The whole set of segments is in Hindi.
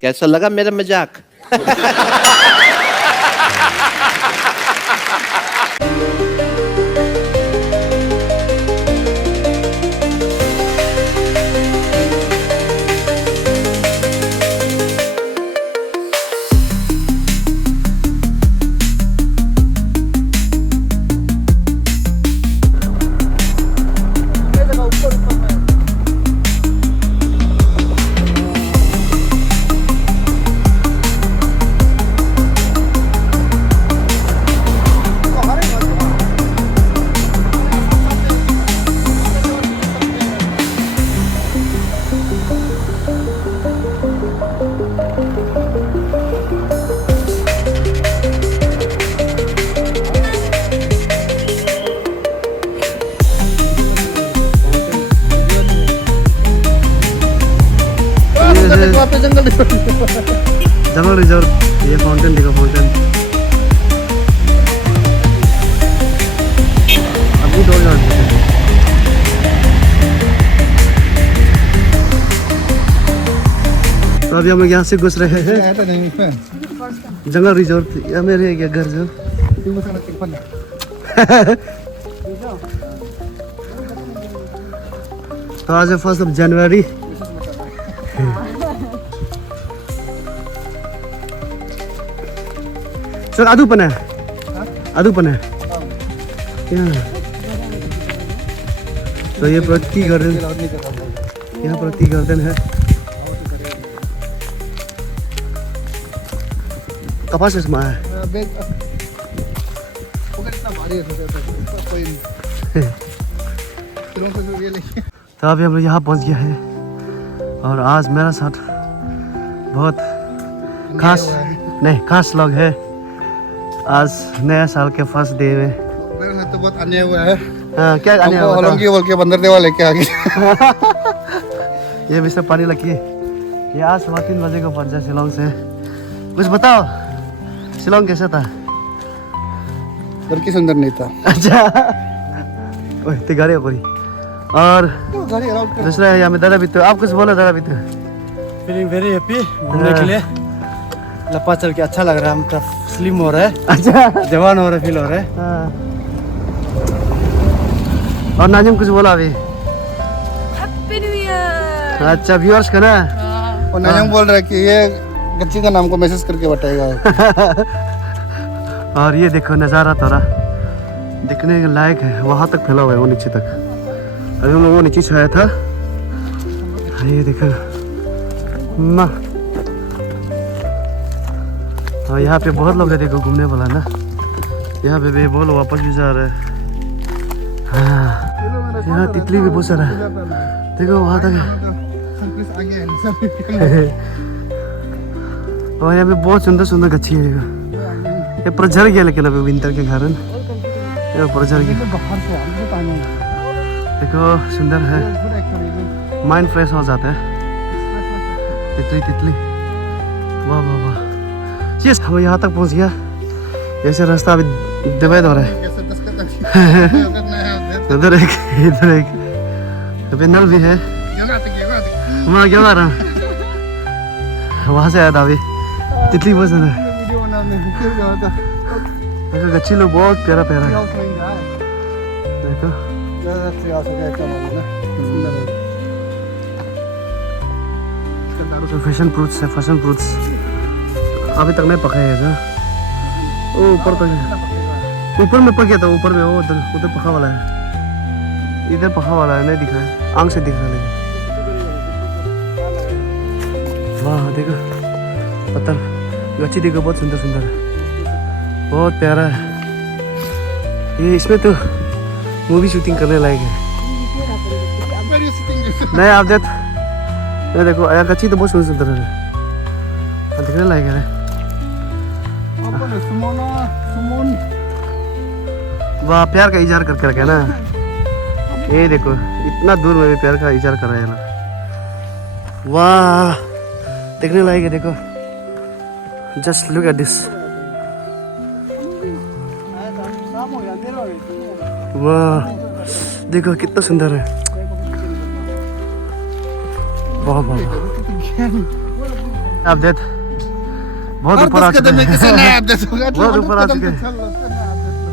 कैसा लगा मेरा मजाक? जंगल रिजर्व, ये फाउंटेन देखो, फाउंटेन अभी दो जान। तो अभी हम लोग यहाँ से घुस रहे हैं जंगल रिजॉर्ट। या मेरे क्या घर जो तो आज 1 जनवरी। सर आदू पना है, आदू पना है। तो ये प्रति गार्डन, यहाँ प्रति गार्डन है। कपास इसमें है। तो अभी हम लोग यहाँ पहुँच गया है और आज मेरा साथ बहुत खास लोग है। आज नया साल के फर्स्ट डे में मेरे साथ तो बहुत अन्याय हुआ है। हाँ, क्या अन्याय हुआ? होलंगी बोल के बंदर देवा लेके आ गए। ये भी सब पानी लगी। ये आज सुबह 3 बजे को पहुंचा शिलोंग से। कुछ बताओ, शिलोंग कैसा था? लड़की सुंदर नहीं था। अच्छा, ओए गाड़ी कोई और दूसरा है यहाँ में दादा भी। तो आप कुछ बोलो दादा भी। तो फीलिंग वेरी हैप्पी घूमने के लिए। लपा चल के अच्छा लग रहा है। हम तो स्लिम हो रहा है। अच्छा, जवान हो रहा है, फील हो रहा है। हाँ। और नाजिम कुछ बोला अभी? Happy new year. अच्छा, व्यूअर्स का ना। और नाजिम बोल रहा है कि ये गच्ची का नाम को मैसेज करके बताएगा। और ये देखो नज़ारा थोड़ा दिखने के लायक है। वहाँ तक फैला हुआ है, वो नीचे तक। अभी हम लोग वो नीचे छाया था। ये देखो माँ। और यहाँ पे बहुत लोग है देखो घूमने वाला ना। यहाँ पे भी बहुत लोग वापस भी जा रहे हैं। हाँ, यहाँ तितली भी बहुत सारा है देखो वहाँ तक है। और यहाँ पे बहुत सुंदर सुंदर गच्छी है देखो। ये पूरा झड़ गया लेकिन अभी विंटर के कारण ये पूरा झड़ गया। देखो सुंदर है, माइंड फ्रेश हो जाता है। तितली तितली, वाह वाह वाह। यस, हम यहाँ तक पहुँच गया। ऐसे रास्ता अभी डिवाइड हो रहा है। इधर एक, इधर एक। अभी नल भी है। मैं क्या कर रहा हूँ? वहाँ से आया था अभी। तितली बहुत सुंदर है। देखो गच्छी लोग बहुत प्यारा प्यारा है। देखो फैशन फ्रूट्स है, फैशन फ्रूट्स अभी तक नहीं पका है जो। ओ ऊपर तक, ऊपर में पक गया था। ऊपर में वो उधर पका वाला है, इधर पका वाला है। नहीं दिखा है, आंख से दिख रहा है लेकिन। वाह देखो पत्थर गच्छी देखो, बहुत सुंदर सुंदर है, बहुत प्यारा है। ये इसमें तो मूवी शूटिंग करने लायक है। नहीं आप देखो यार, गच्छी तो बहुत सुंदर है, दिखने लायक है। वाह, प्यार का इजहार करके रखा है ना। ये देखो इतना दूर में भी प्यार का इजहार कर रहे हैं ना। वाह, देखने लायक है देखो। Just look at this. वाह, देखो कितना सुंदर है. वाह वाह. अपडेट. बहुत ऊपर आ चुके हैं. बहुत ऊपर आ चुके हैं.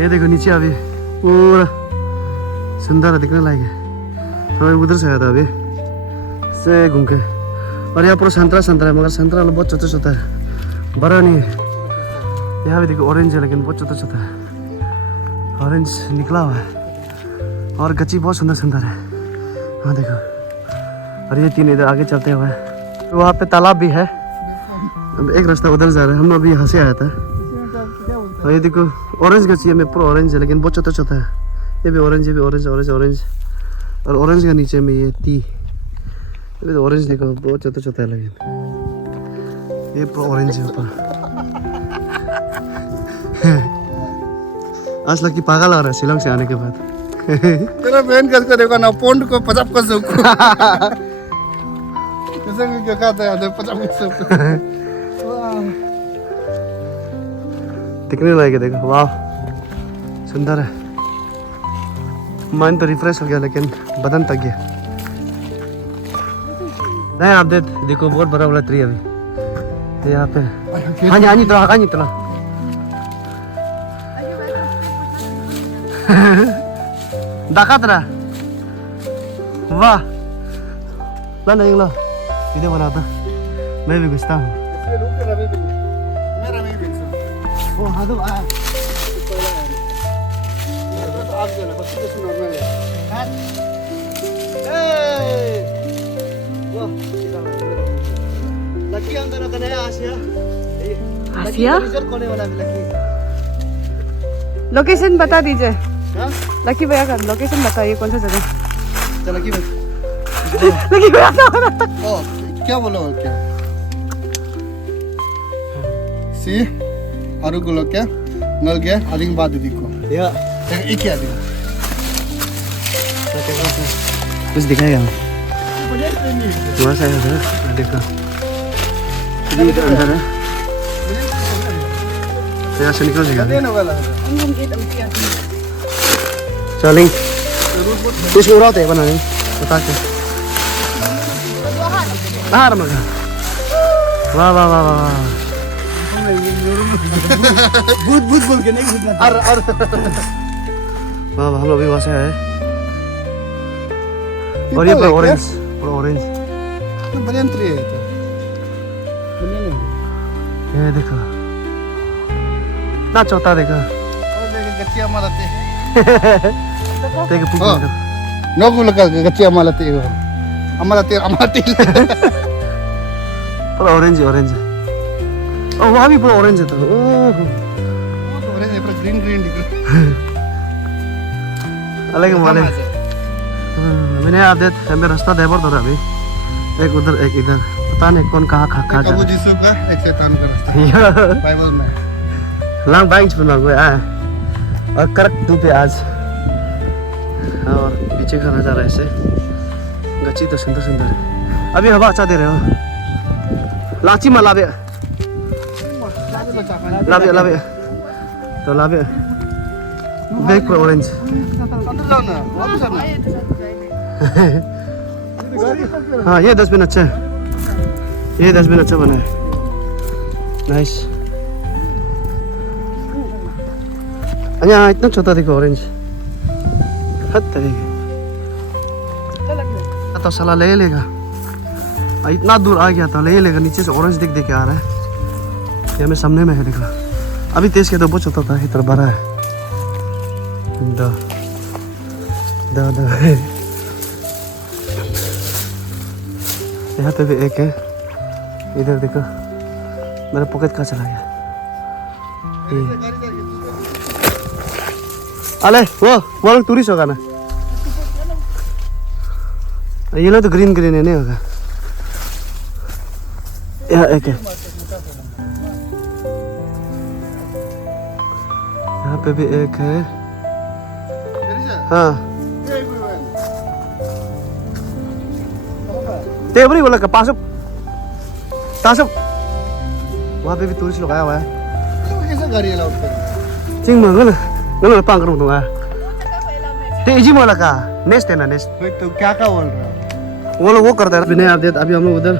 ये देखो नीचे अभी पूरा सुंदर दिखने लायक है. हमें उधर से आया था अभी से घूम के. और यहाँ पर संतरा है, मगर संतरा बहुत छोटा छोटा है, बड़ा नहीं है. यहाँ भी देखो ऑरेंज है, लेकिन बहुत छोटा छोटा है. ऑरेंज निकला हुआ है. और गच्ची बहुत सुंदर सुंदर है. हाँ देखो. और ये तीन इधर आगे चलते हुए. वहाँ पे तालाब भी है. अब एक रास्ता उधर जा रहा है. हम अभी यहाँ से आया था. और ये देखो ऑरेंज गच्ची में पूरा ऑरेंज है, लेकिन बहुत छोटा छोटा है. ये भी ऑरेंज, ये भी ऑरेंज, ऑरेंज ऑरेंज. और ऑरेंज के नीचे में ये अभी तो ऑरेंज देखो बहुत छोटा छोटा है, लेकिन ये पूरा ऑरेंज है ऊपर. आज लग की पागल आ रहा है शिलोंग से आने के बाद. तेरा बहन कसको देखो ना, पोंड को 50 कसो कैसे भी क्या खाता है 50 कसो. दिखने लायक है. देखो वाह सुंदर है. माइंड तो रिफ्रेश हो गया, लेकिन बदन तक गया. नहीं आप देखो बहुत बड़ा वाला ट्री अभी यहाँ पे. हाँ तो हाँ तो दाका तेरा. वाह ला नहीं ला वीडियो बनाता. मैं भी घुसता हूँ. वो हाँ तो आसिया लोकेशन बता दीजिए. लकी भैया का लोकेशन बताइए कौन सा जगह. चलो की लकी भैया ओ क्या बोलो और क्या सी अरुगुलो क्या नल गया अधिक बात दिखो या एक क्या दिखो कुछ दिखाएगा. वहाँ से आया था. देखो ये तो अंदर है. यहाँ से निकल जाएगा. चलें कुछ उड़ाते हैं बनाने बता के. बाहर मगा. वाह वाह वाह वाह. भूत भूत बोल के नहीं भूत. वाह वाह. हम लोग भी वहाँ से आए. और ये पूरा ऑरेंज, पूरा ऑरेंज. बढ़िया ट्री है तो ये देखो ना छोटा देखो. और देख गच्चियां मारते देखो पूछ हाँ. नोकु लगा गच्चियां मारते हो अमरते पूरा ऑरेंज ऑरेंज है. और वहाँ भी पूरा ऑरेंज है. तो ओह ऑरेंज है, पूरा ग्रीन ग्रीन दिख रहा अलग वाले. मैंने आप देख हमें रास्ता देवर दो अभी. एक उधर एक इधर, पता नहीं कौन कहाँ है. अबू जा. यीशु का एक शैतान का रास्ता बाइबल में. लंग बैंक बना हुआ है. और करेक्ट टू पे आज. और पीछे का नजारा ऐसे. गच्ची तो सुंदर सुंदर है. अभी हवा अच्छा दे रहे हो. लाची में लावे लावे लावे तो लावे. बैक पर ऑरेंज. अंदर जाओ ना, वापस आना. हाँ ये डस्टबिन अच्छा है. ये डस्टबिन अच्छा बना है. नाइस. यहाँ इतना छोटा देखो ऑरेंज. हद तरीके तो साला ले लेगा. इतना दूर आ गया था ले लेगा. नीचे से ऑरेंज दिख देख के आ रहा है. ये हमें सामने में है देखो. अभी तेज के तो बहुत छोटा था. इतना बड़ा है. दो दो दो. यहाँ पे भी एक है. इधर देखो मेरा पॉकेट कहाँ चला गया. अले वो लोग टूरिस्ट होगा ना. ये लोग तो ग्रीन ग्रीन है नहीं होगा. यहाँ एक है. यहाँ पे भी एक है. हाँ तेबरी बोला का पासुप तासुप वहाँ पे भी टूरिस्ट लोग आया हुआ है तो कैसे गाड़ी अलाउड कर चिंग में गल पांग करूँ दूंगा ते इजी मोला का नेस्ट है ना नेस्ट भाई तो क्या बोल रहा है वो लोग वो करता है बिना अपडेट अभी हम लोग उधर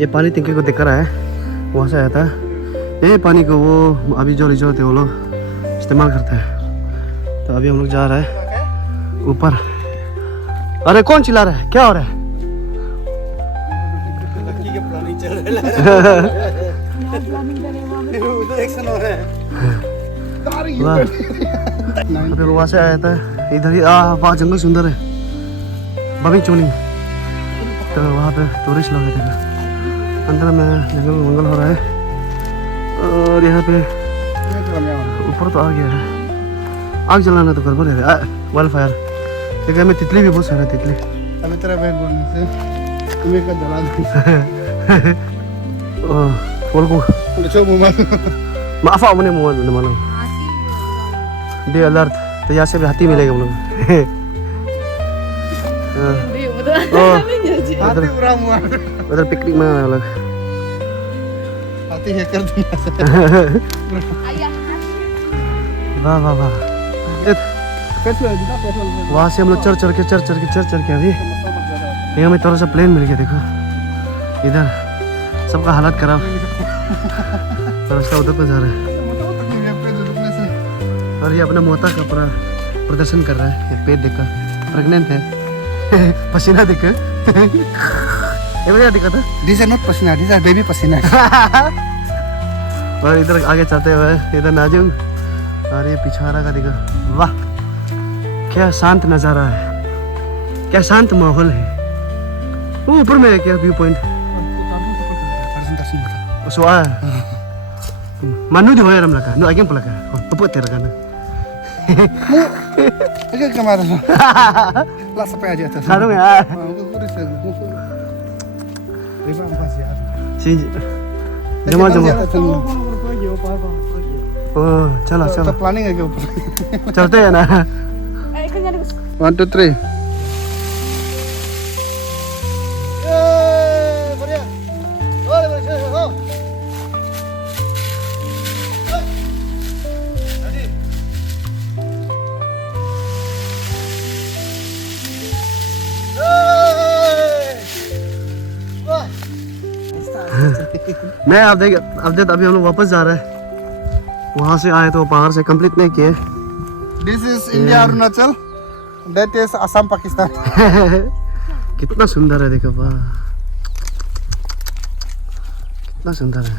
ये पानी टंकी को देख रहा है वहाँ से आया था ये पानी को वो अभी जो रिजॉर्ट है वो लोग इस्तेमाल करते हैं तो अभी हम लोग जा रहे हैं ऊपर अरे कौन चिल्ला रहा है क्या हो रहा है लड़की के प्लानिंग चल रहा है उधर एक्शन हो रहा है वाह अभी वहाँ से आया था इधर ही वहाँ जंगल सुंदर है बबी चोनी तो वहाँ पे टूरिस्ट लोग थे अंदर में जंगल मंगल हो रहा है और यहाँ पे ऊपर तो आ गया है आग जलाना तो गड़बड़ है वाइल्ड फायर देखा मैं तितली भी बहुत सारा तितली अभी तेरा बहन बोलने से तुम्हें का जला फूल को दूँ चो मुँह माफ आओ मैंने मुँह मालूम बी अलर्ट तो यहाँ से भी हाथी मिलेगा हम लोग हाथी पूरा मुँह उधर पिकनिक में अलग हाथी हैकर दूँगा वाह वाह वाह वहाँ से हम लोग चढ़ चढ़ के अभी यहाँ में थोड़ा सा प्लेन मिल गया देखो इधर सबका हालत खराब रास्ता उधर को जा रहा है और ये अपना मोता का पूरा प्रदर्शन कर रहा है ये पेट देखकर प्रेग्नेंट है पसीना देखकर ये क्या दिखा था दिस आर नॉट पसीना दिस आर बेबी पसीना और इधर आगे चलते हुए इधर नाजुम और ये पिछवाड़ा का देखो वाह क्या शांत नज़ारा है क्या शांत माहौल है वो ऊपर में है क्या view point so manu di hoya ram laka no agem pelaka popot teraka na agak kemarin lah sampai aja atas sarung ya si jama oh चलो चलो प्लानिंग है के ऊपर चलते हैं ना 1 2 3 मैं अब देख अभी हम लोग वापस जा रहे हैं वहाँ से आए तो पहाड़ से कंप्लीट नहीं किए this is India Arunachal that is Assam Pakistan कितना सुंदर है देखो वाह कितना सुंदर है